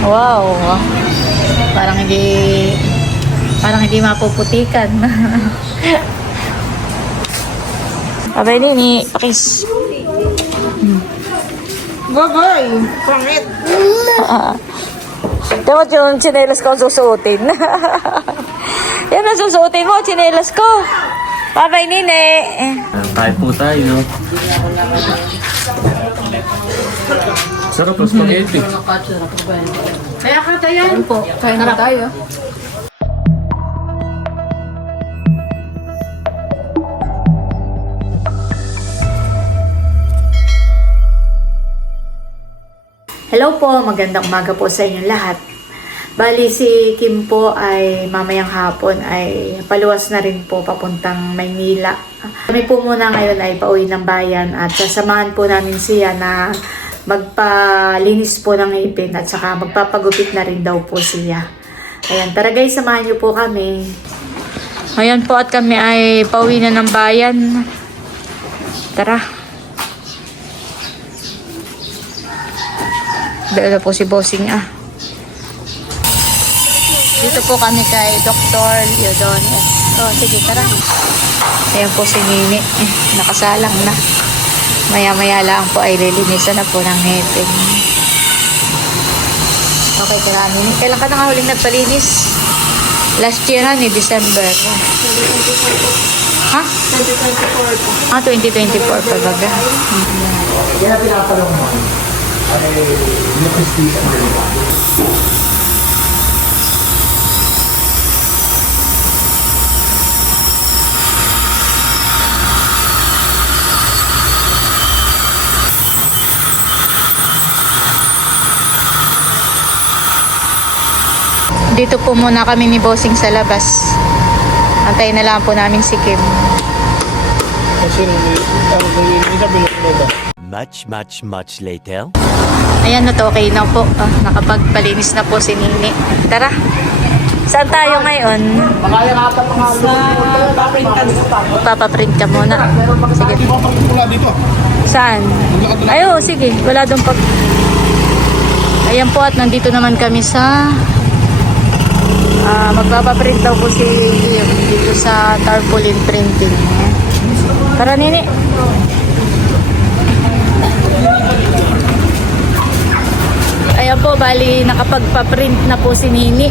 Wow. Parang hindi mapuputikan. Abay, Nini, pakis. Babay! Pangit! Dapat yung tsinelas ko ang susuotin. Yan ang susuotin mo, tsinelas ko. Bye-bye, Nini. Kain po tayo. Sarap po spaghetti. Kaya kata yan po. Kaya na tayo. Hello po, magandang umaga po sa inyong lahat. Bali si Kim po ay mamayang hapon ay paluwas na rin po papuntang Maynila. Kami po muna ngayon ay pauwi ng bayan at sasamahan po namin siya na magpalinis po ng ngipin at saka magpapagupit na rin daw po siya. Ayan, tara guys, samahan niyo po kami. Ayan po at kami ay pauwi na ng bayan. Tara. Dala po si Bossing Dito po kami kay Dr. Leodones. Oh, sige, tara. Ayan po si Nini. Nakasalang na. Maya-maya lang po ay lilinisan na po ng ngipin. Okay, tara Nini. Kailan ka na nga huling nagpalinis? Last year na ni December. Ha? 2024 po. 2024 pa baga. Kaya pinapanong mo ay nakastisya mo rin ba? Dito po muna kami ni Bossing sa labas. Antayin na lang po namin si Kim. Kasi sabi ba? Much later. Ayan na to, okay na po. Nakapagpalinis na po si Nini. Tara. Saan tayo ngayon? Makaya nga ata Papaprint ka muna. Sige. Di ba pagpula dito? Saan? Ayo, sige. Wala doon pag... Ayan po at nandito naman kami sa... magpapaprint daw po si Kim dito sa tarpaulin printing. Tara, Nini. Ayan po, bali nakapagpa-print na po si Nini.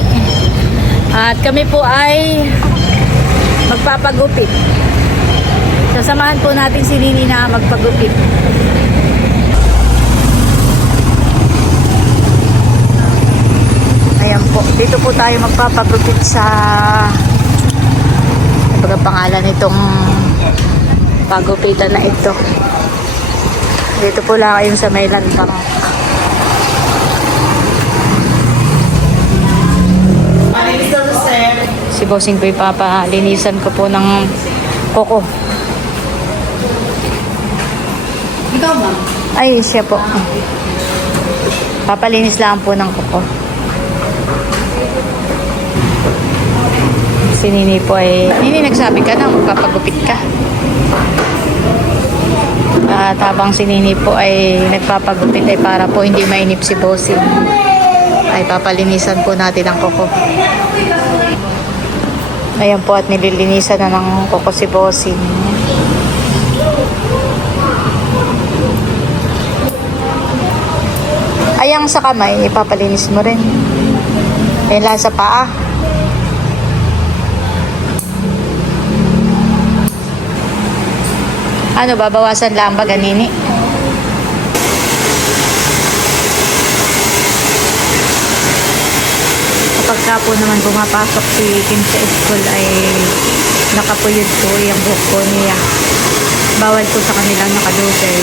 At kami po ay magpapagupit. Sasamahan po natin si Nini na magpagupit. Ayan po, dito po tayo magpapagupit sa ano pangalan nitong pagupitan na ito. Dito po lang kayo sa may lantang. Si Bossing po ipapalinisan ko po ng koko. Ikaw ma'am? Ay, siya po. Papalinis lang po ng koko. Si Nini po ay... Nini, nagsabi ka na, magpapagupit ka. At habang si Nini po ay nagpapagupit ay para po hindi mainip si Bossing, ay papalinisan po natin ang koko. Ayan po at nililinisan na ng koko si Bossing. Ayang sa kamay, ipapalinis mo rin. Ayan lang sa paa. Ano, babawasan lang ba ganini? Pagka po naman pumapasok si Kim sa school ay nakapuyod po yung buhok po niya. Bawal po sa kanila nakadugay.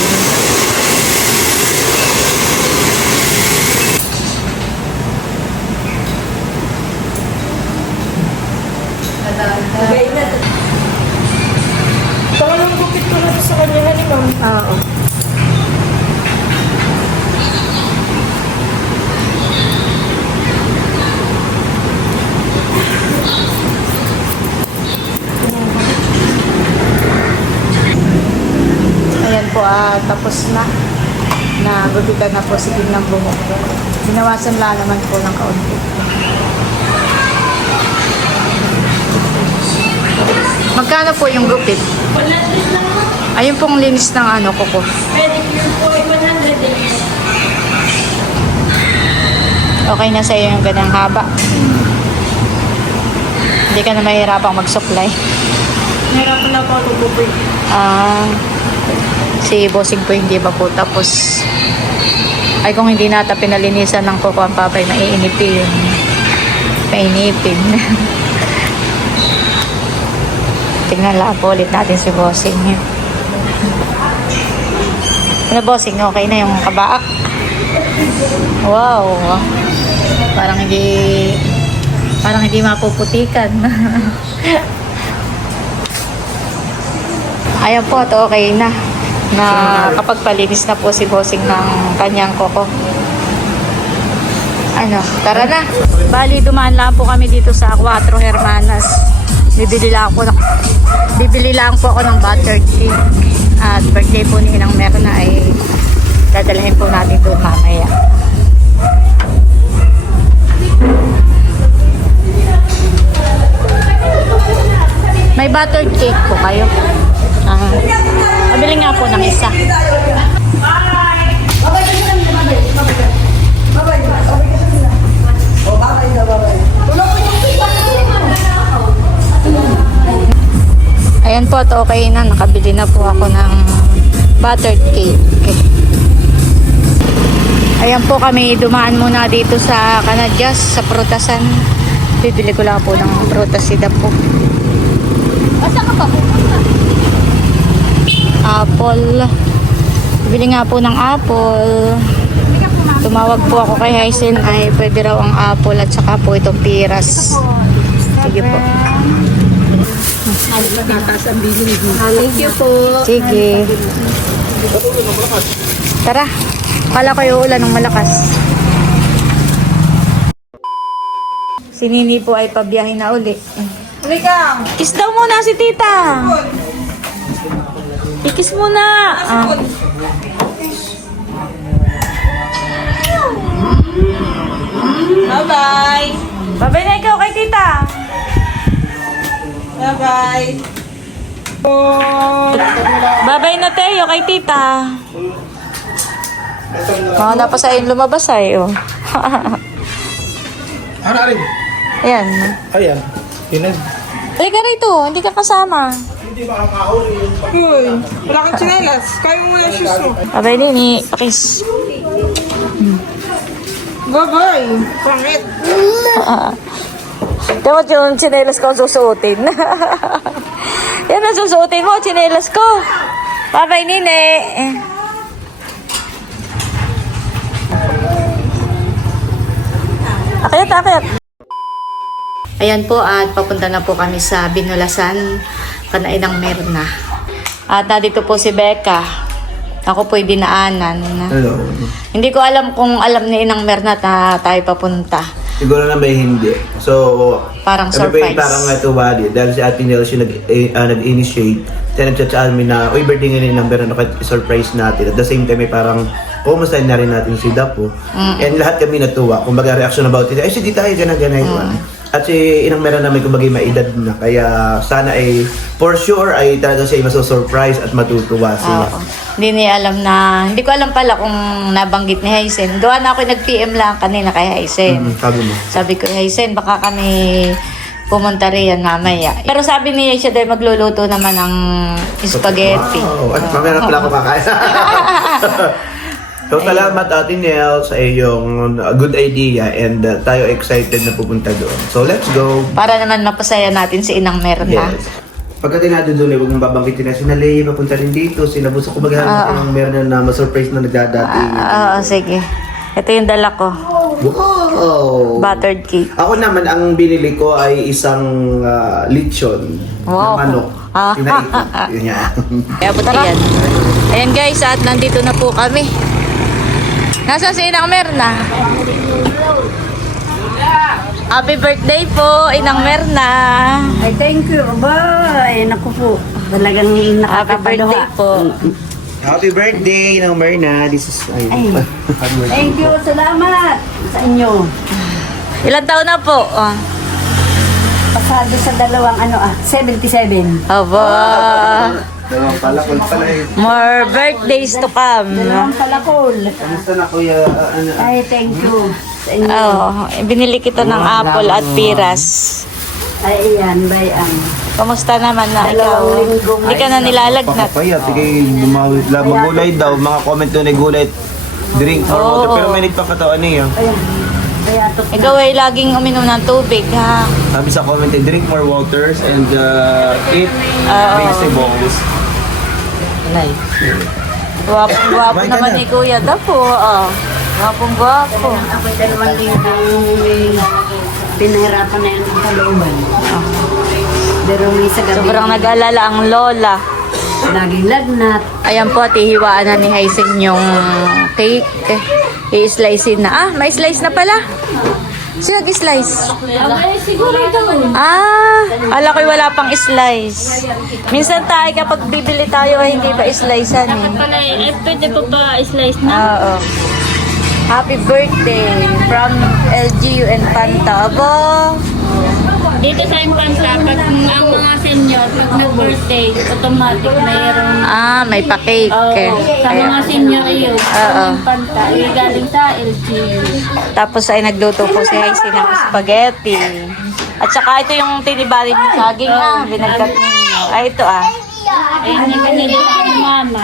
Pangalang bukit ko na sa kanya na ni ma'am. Oo. Ayan po, tapos na. nagupitan na po si Kim ng buhok. Binawasan lang naman po ng kaunti. Magkano po yung gupit? 100 lang po. Ayun pong linis ng ano, kuko. Pedicure po ay 100 din. Okay na sa'yo yung ganyang haba. Hindi ka na mahirapang mag-supply. Nahirapan na po ako po. Si Bossing po hindi ba po. Tapos, ay kung hindi nata pinalinisan ng kuko ang papay, maiinipin. Mainipin. Tingnan lang po ulit natin si Bossing. Ano Bossing, okay na yung kabaak? Wow. Parang hindi mapuputikan. Ayan po, at okay na. Na kapag palinis na po si Bossing ng kanyang kuko. Ano, tara na. Bali, dumaan lang po kami dito sa Cuatro Hermanas. Bibili lang po ako ng buttered cake. At birthday po ni Inang Merna ay dadalhin po natin doon mamaya. May buttered cake po kayo. Mabili nga po ng isa. Ayan po, at okay na. Nakabili na po ako ng buttered cake. Ayan po kami, dumaan muna dito sa Kanadyas, sa prutasan. Bibili ko lang po ng prutas si Dapo. Asa ka pa po? Apple. Bibili nga po ng apple. Tumawag po ako kay Haisen ay pwede raw ang apple at saka po itong piras. Sige po. Thank you po. Sige. Tara. Kala ko yung ulan ng malakas. Si Nini po ay pabiyahin na uli. Halika. Kiss daw muna si tita. Ikis muna. Bye-bye. Babay na ikaw kay tita. Bye-bye. Babay na Teo kay tita. Mga napasayin lumabas ay oh. Ano rin? Ayan. Ayan. Yun Ay ka rito, hindi ka kasama. Hindi makakahuli yung Uy, wala kang tsinelas. Kaya mo muna yung shoes mo. Babay Nini, pakis. Bye-bye. Pangit. Dapat yung tsinelas ko susuotin. Yan ang susuotin mo, tsinelas ko. Babay Nini. Akit. Ayan po, at papunta na po kami sa Binulasan, Kanainang Merna. At nandito po si Becca. Ako po'y dinaanan. Hello. Hindi ko alam kung alam ni Inang Merna na tayo papunta. Siguro na may hindi. So, Parang kami pa surprise. parang natuwa din. Dahil si Ate Nels yung nag-initiate. Kaya nag-chat sa amin na, uy, birthday nga ni number na surprise natin. At the same time, may parang, kumusta na rin natin si Dapo. And lahat kami natuwa. Kumbaga, reaction about it. Ay, sige tayo, gana-gana. At si Inang Meron namin, kumbaga, may edad na. Kaya sana ay, for sure, ay talaga siya maso-surprise at matutuwa siya. Oo. Hindi ko alam pala kung nabanggit ni Haisen. Doon ako nag-PM lang kanina kay Haisen. Sabi mo. Sabi ko, Haisen, baka kami pumunta riyan mamaya. Pero sabi niya siya dahil magluluto naman ng spaghetti. Wow! At mamaya na pala ako kakain. So, salamat Ate Nel sa iyong good idea and tayo excited na pupunta doon. So, let's go! Para naman mapasaya natin si Inang Merna. Yes. Pagka tinado doon, huwag mong babanggitin na si Nalay, papunta rin dito, sinabuso ko maghanap ng meron na ma-surprise na nagdadati. Oo, sige. Ito yung dala ko. Wow! Buttered cake. Ako naman, ang binili ko ay isang lechon Wow. na manok. Pinaikot. Yun yan. Kaya buti yan. Ayan guys, at nandito na po kami. Nasa si Inang Merna? Happy birthday po, Inang Merna. Ay, thank you. Aba, ay, naku po. Talagang Happy birthday nakakapaluha. po. Happy birthday, ng Merna. This is... Thank you, salamat sa inyo. Ilan taon na po? Pasado sa dalawang 77. Aba. Dalawang palakol pala eh. More birthdays to come. Dalawang palakol. Kamusta na kuya? Ay, thank you sa inyo. Oh, binili kita ng apple at piras. Ay, iyan, bayan. Kamusta naman na ikaw? Hindi ka na nilalagnat. Papaya, sige, magulay daw. Mga comment doon ay gulay. Drink for water. Pero may nagpakatawan niya. Ayan. Kaya ito. Ikaw ay laging uminom ng tubig, ha? Sabi sa comment ay drink more waters and eat vegetables. Gwapo Kumain ka naman na. ni Kuya Dapo. Gwapong-gwapo. Ako'y 2,000 pinahirapan na yan ang kalooban. Pero may sa gabi, Sobrang nag-alala ang lola. laging lagnat. Ayan po, tihiwaan na ni Haisen yung cake. I-slicein na. May slice na pala. Sino nag-slice? Siguro ito. Ala ko'y wala pang slice. Minsan tayo kapag bibili tayo ay hindi pa slicean eh. Pala pwede po pa slice na. Oo. Happy birthday from LGU and Panta. Abo. Dito sa Impanta, pag ang mga senior, pag nag-birthday, automatic mayroong May pa-cake. sa mga senior yun. Oo. Impanta, galing sa LGU. Tapos ay nagluto po si Haisen ng spaghetti. At saka ito yung tinibali ng saging binagkat ninyo. Ito Ayun yung kanila ni mama.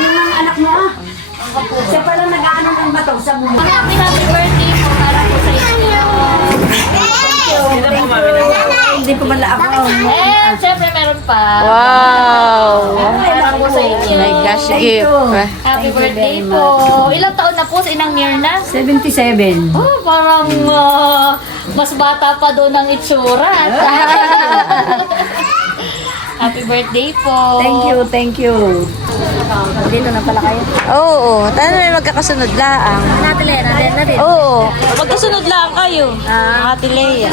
Yung anak mo siya pala nag-ano ng bato sa muna. Happy birthday po para po sa inyo. Hindi po pala ako. Siyempre meron pa. Wow! Para po sa inyo. My gosh, gift. Happy birthday po. Ilang taon na po sa Inang Mirna? 77. Oh, parang mas bata pa doon ang itsura. Happy birthday po. Thank you. Dito na pala kayo. Oo, tayo may magkakasunod laang. Natin na rin. Oo, magkasunod laang kayo. Ate Lea.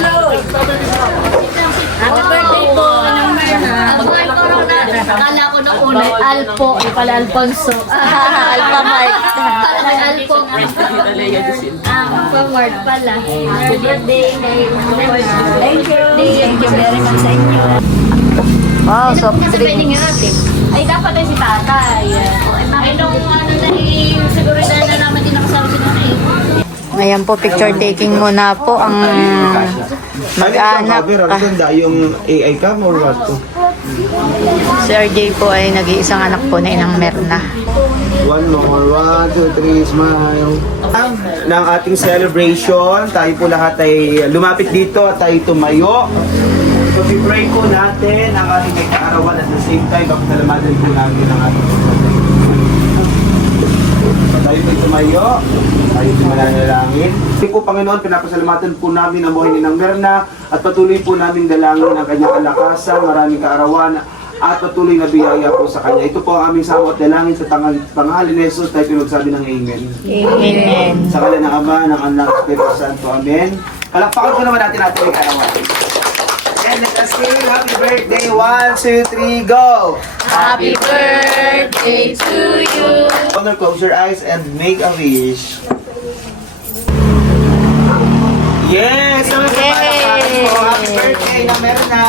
Happy birthday po, Inang Mirna. Akala ko nung una, Alpo, ay pala Alfonso. Alpha Mart. Alpo. Alpha Mart pala. Happy birthday. Thank you very much sa inyo. Wow, soft drinks. Ay, dapat ay si tatay. Ay, nung siguro na naman din nakasama si nanay. Ngayon po, picture taking muna po ang mag-anak. Yung AI cam or what? Si RJ po ay nag-iisang anak po na Inang Merna. One more, 1, 2, 3, smile. Ng ating celebration, tayo po lahat ay lumapit dito at tayo tumayo. So, pray po natin ang ating may kaarawan at the same time, papasalamatan po natin ang ating tayo po tumayo, tayo po mananalangin. Hindi po, Panginoon, pinapasalamatan po namin ang buhay ni Nang Merna at patuloy po namin dalangin ang kanyang kalakasan, maraming kaarawan at patuloy na biyaya po sa kanya. Ito po ang aming samot dalangin sa pangalan ni Jesus, tayo pinagsabi ng Amen. Amen. Sa ngalan ng Ama, ng Anak, at Espiritu Santo. Amen. Palakpakan ko naman natin may kaarawan. And let us sing happy birthday. 1, 2, 3, go! Happy birthday to you. Honor, close your eyes and make a wish. Yes! Happy birthday na meron na!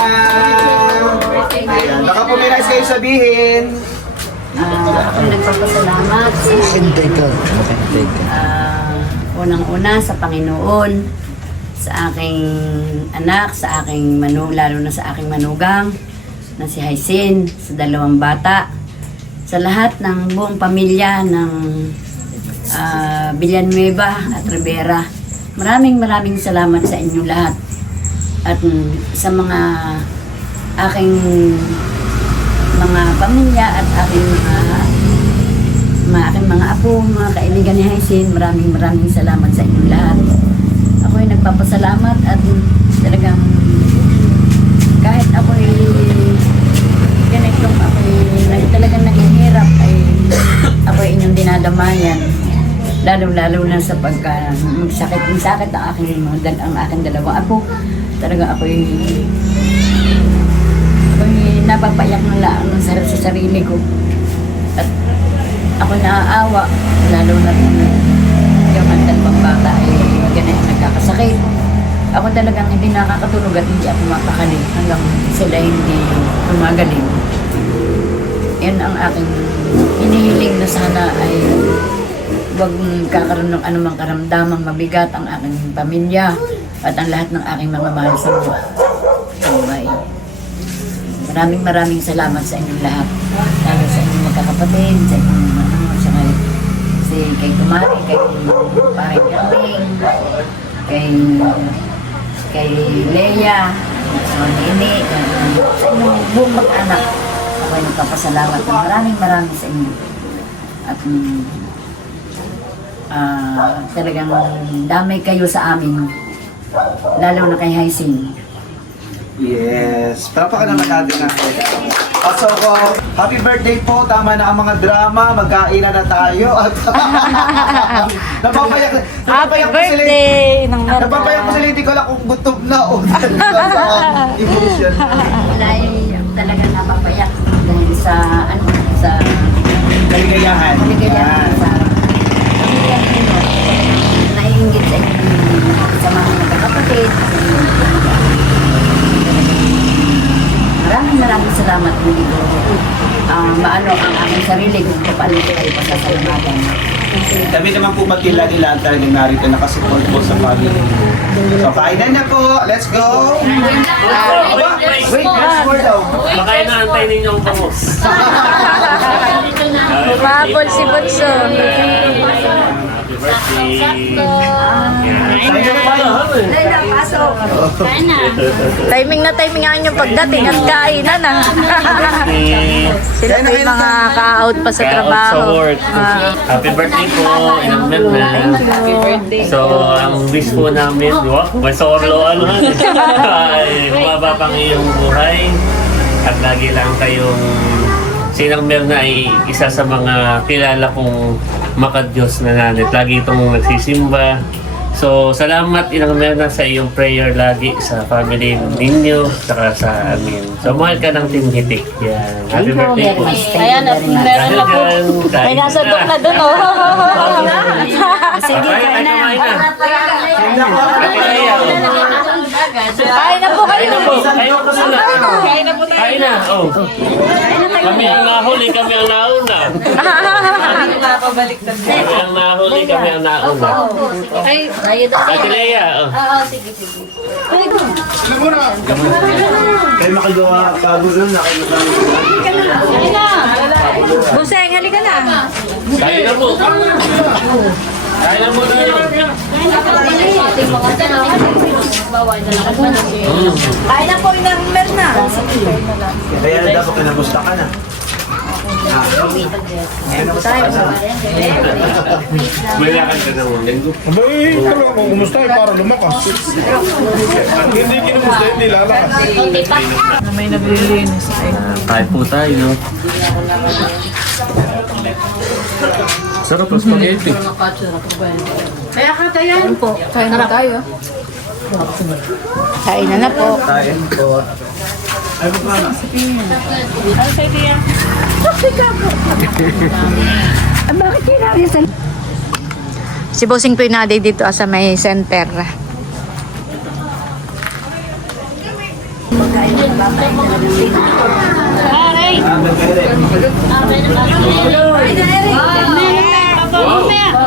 Ayan, baka po may nice kayo sabihin. Ako nagpapasalamat unang-una sa Panginoon, sa aking anak, sa aking lalo na sa aking manugang na si Haisen, sa 2 bata, sa lahat ng buong pamilya ng Villanueva at Rivera. Maraming salamat sa inyo lahat. At sa mga aking mga pamilya at aking mga apo, mga kaibigan ni Haisen, maraming salamat sa inyo lahat. Ako'y nagpapasalamat at talagang kahit ako'y ganitong talagang naghihirap ay ako'y inyong dinadamayan. Lalo na sa magsakit ang aking dalawang apo. Talaga ako'y napapayak ng ng sarap sa sarili ko. At ako naaawa, lalo na kung yung ang dalawang bata ay ganyan nagkakasakit. Ako talagang hindi nakakatulog at hindi ako mapakali hanggang sila hindi gumagaling. Yan ang aking hinihiling na sana ay huwag kakaroon ng anumang karamdamang mabigat ang aking pamilya at ang lahat ng aking mga mahal sa buhay. Maraming salamat sa inyong lahat. Lalo sa inyong magkakapatid, sa inyong sa kay Kumari, kay Paring Erling, kay Leia, sa Nini, sa inyong buong mag-anak. Ako ay nagpapasalamat ng maraming sa inyo. At talagang damay kayo sa amin. Lalo na kay Haising. Yes. Palakpakan naman natin natin. So, happy birthday po. Tama na ang mga drama. Magkainan na tayo. At napapayak Happy po sila. birthday! Napapayak po sila. Hindi ko lang kung gutom na o emotion. Dahil talaga napapayak dahil sa sa Kaligayahan. kaligayahan sa pamilya ninyo. Naiingit sa mga magkakapatid. Maraming salamat po dito. Maano ang aming sarili kung paano ko kayo pasasalamatan. Kami naman po magkila nila ang talagang narito nakasupport po sa family. So, kainan na po. Let's go! Wait, there's more daw. Baka inaantay ninyo ang bangus. Humabol si Bunso. Happy birthday. Kainan na tayo. Timing na timing ang inyong pagdating at kainan na. Sila po yung mga ka-out pa sa trabaho. Sa work. Happy birthday po, Inang Merna. Happy birthday. So, ang wish po namin, may sorloan ay bumaba pang iyong buhay at lagi lang kayong Sinang Merna ay isa sa mga kilala kong makadiyos na nanit. Lagi itong nagsisimba. So, salamat Inang Merna sa iyong prayer lagi sa family ninyo saka sa amin. So, mahal ka ng Team Hitik. Yan. Happy birthday po. Ayan, meron na po. May nasa dok na dun, oh. Sige, Kain na. Kain na. Kain na po kayo. Kain na po. Kain na po. Kain na. Oh. Kami ang nahuli, kami ang nauna. Kami ang nahuli, kami ang nauna. Ate Lea, oh. Kayo makagawa pagulo na kayo Buseng, halika na. Kain na po. Kain na po na yun. Kain na po ng Merna. Kaya na dapat kinamusta ka na. May lakad ka na mo. Abay, talaga kung kumusta para lumakas. Ang hindi kinumusta, hindi lalakas. Kain po tayo, no? Sarap ang spaghetti. Kain na na po. Tayo po. Ay, pa na. Si Bossing po yung naday dito sa may center.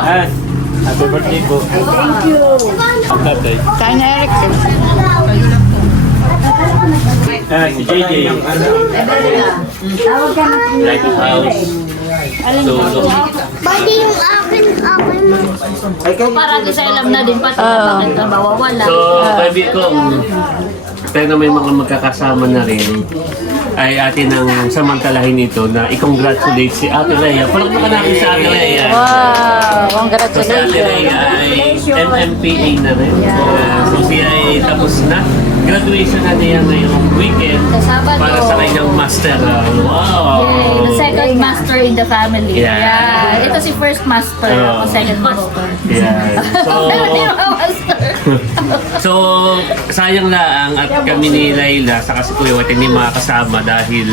Ah, happy birthday po. Thank you. Happy Kain na Eric. si JJ. Like house. So, Pwede yung akin mo. Para di sa alam na din pati na bakit na mawawala. so baby ko, pero may mga magkakasama na rin ay atin ang samantalahin ito na i-congratulate si Ate Lea. Palakpakan natin sa Ate Lea. Wow, So, si Ate congratulations. Lea ay MMPA na rin. So siya ay tapos na. Graduation na niya ngayong weekend Sa Sabado. para sa kanyang master. Wow! Yay, the second master in the family. Yeah. Yeah. Ito si first master, Oh. ako second master. Yeah. So, Pero di ba master? So, sayang lang at kami ni Layla sa kasi Kuya Wat hindi makakasama dahil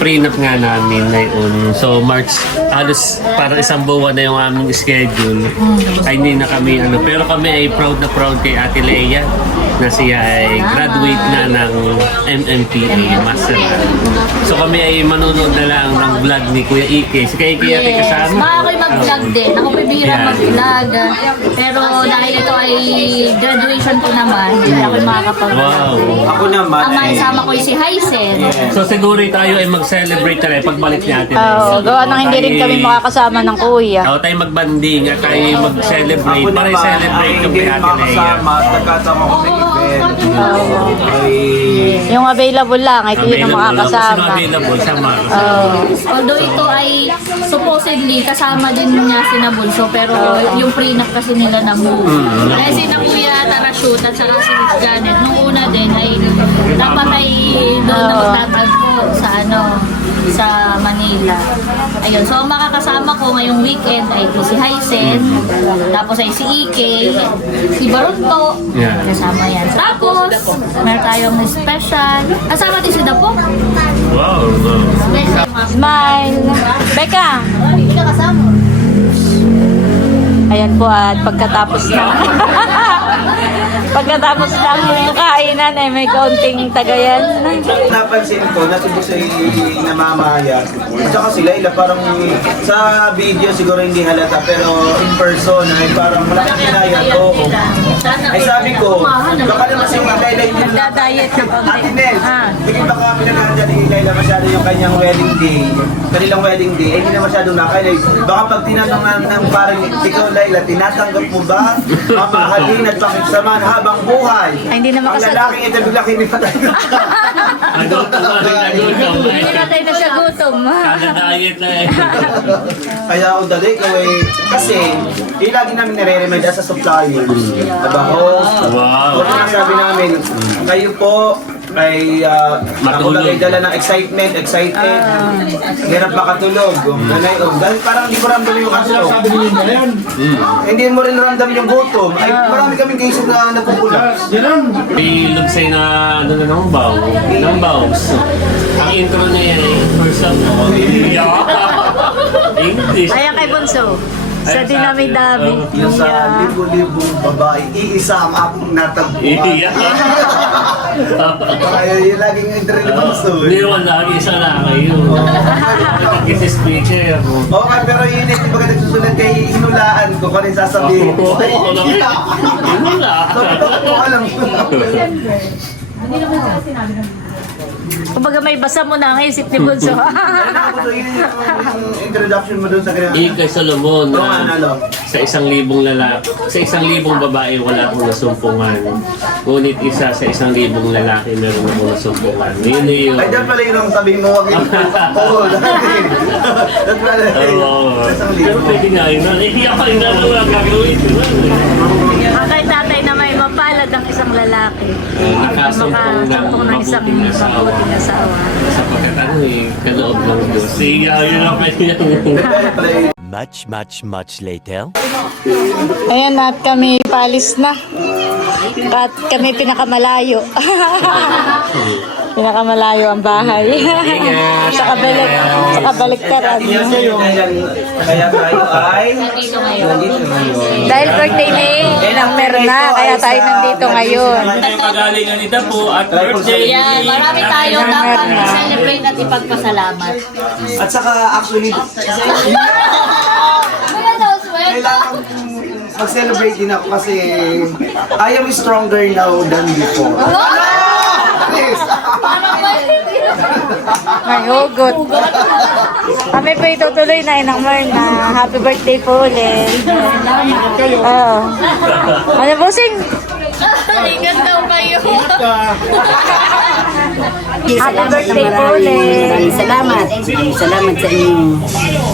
prenup nga namin ngayon. So, March, halos parang isang buwan na yung aming schedule. Ay hindi na kami pero kami ay proud na proud kay Ate Leia na siya ay graduate na ng MMPA Master. So kami ay manonood na lang ng vlog ni Kuya Ike. Si Kuya Ike ate kasama. Ako'y mag-vlog din. Ako bibira Yeah. mag-vlog. Pero dahil ito ay graduation ko naman, hindi ako makakapag-vlog. Wow. Ako naman Ang maisama ko yung si Hysen. So siguro tayo ay mag-celebrate na rin pagbalik natin. Oo, gawa nang hindi rin kami makakasama ng kuya. Ako tayo mag-banding at tayo mag-celebrate. Para i-celebrate yung kay Ate Leia. Nagkasama ko sa event. Ay, Yung available lang, ay hindi na Sino makakasama. available sa mga. Although ito ay supposedly kasama din niya si Nabulso, pero yung prenup kasi nila na move. Kaya si na Kuya Tarashoot at saka si Miss Janet, nung una din ay dapat ay doon na magtatagpo sa sa Manila. Ayun, so ang makakasama ko ngayong weekend ay si Hysen, tapos ay si Ike, si Baronto, Yeah. kasama yan. Tapos, meron tayong special, kasama din si Dapo. Wow. Special. Smile! Becca! Hindi ka kasama. Ayan po at pagkatapos ng kainan ay may kaunting tagayan. napansin ko, natubos ay namamaya. Tsaka si Layla parang sa video siguro hindi halata pero in person ay parang malaking kinaya to. Ay sabi ko, baka naman si Layla hindi Nagda-diet ng konti. Ate Nels, Ah. hindi baka pinaganda ni Layla masyado yung kanyang wedding day. Kanilang wedding day, ay hindi na masyadong nakailay. Baka pag tinanong ng parang ikaw Layla, tinatanggap mo ba mamahalin at pakisaman habang buhay? Ay, hindi na Ang makasal- lalaking ito bigla kinipatay. Hindi natin na siya gutom. Diet na eh. Kaya ako dali ko kasi lagi namin nare-remind sa suppliers. Diba host? Wow. Kung ano sabi namin, kayo po ay Matulog. ay dala ng excited. Hirap makatulog. Nanay, dahil parang hindi mo ramdam yung aso. Sabi niyo na yan. Hindi mo rin ramdam yung gutom. Ay, marami kaming cases na napupula. Yan. May lugsay na ng baw. Ng baws. Ang intro niya yan eh. First up. English. Ayan kay Bunso. Sa dinami-dami. Yung sa libo-libong babae, iisa ang akong natagpuan. Iya. Kaya yung laging interrelevance to. Hindi naman lagi isa lang kayo. Kasi speaker. Okay, pero yun yung pagka nagsusunod kay hinulaan ko kung ano yung sasabihin ko. Ay, Wala. totoo ka lang. Kumbaga may basa mo na ang isip ni Bunso. Yun yung introduction mo doon sa ganyan. Ikay Solomon Oo nga, ano? sa 1,000 lalaki, sa 1,000 babae wala akong nasumpungan. Ngunit isa sa 1,000 lalaki meron akong nasumpungan. Yun yun. Ay, dahil pala yun ang sabihin mo, wag yung oo, dahil. Dahil pala Oo. isang Pero libo. pwede nga yun. Hindi ako yung nalawa gagawin. Ang kay tatay na may mapalad ang isang lalaki. Nakasumpong ng Makasampung ng isang mabuting asawa. mabuting asawa. Sapagkat ano eh, kaloob ng Diyos. Siya, yun ang kanya. Dahil pala yun. Much later. Ayan at kami palis na. At kami pinakamalayo. Pinakamalayo ang bahay. sa kabaliktaran. Kaya tayo ay Dito ngayon. nandito ngayon. Dahil birthday ni ng Merna, kaya tayo nandito ngayon. Tayo kagalingan nito po at birthday. Yan, marami tayo dapat i-celebrate at ipagpasalamat. At saka actually, kailangan mag-celebrate din ako kasi I am stronger now than before. Yes. May hugot. Kami po itutuloy na inang Merna. Happy birthday po ulit. Oo. Ano busing? Ingat daw kayo. Happy birthday po ulit. Salamat. Salamat sa inyo.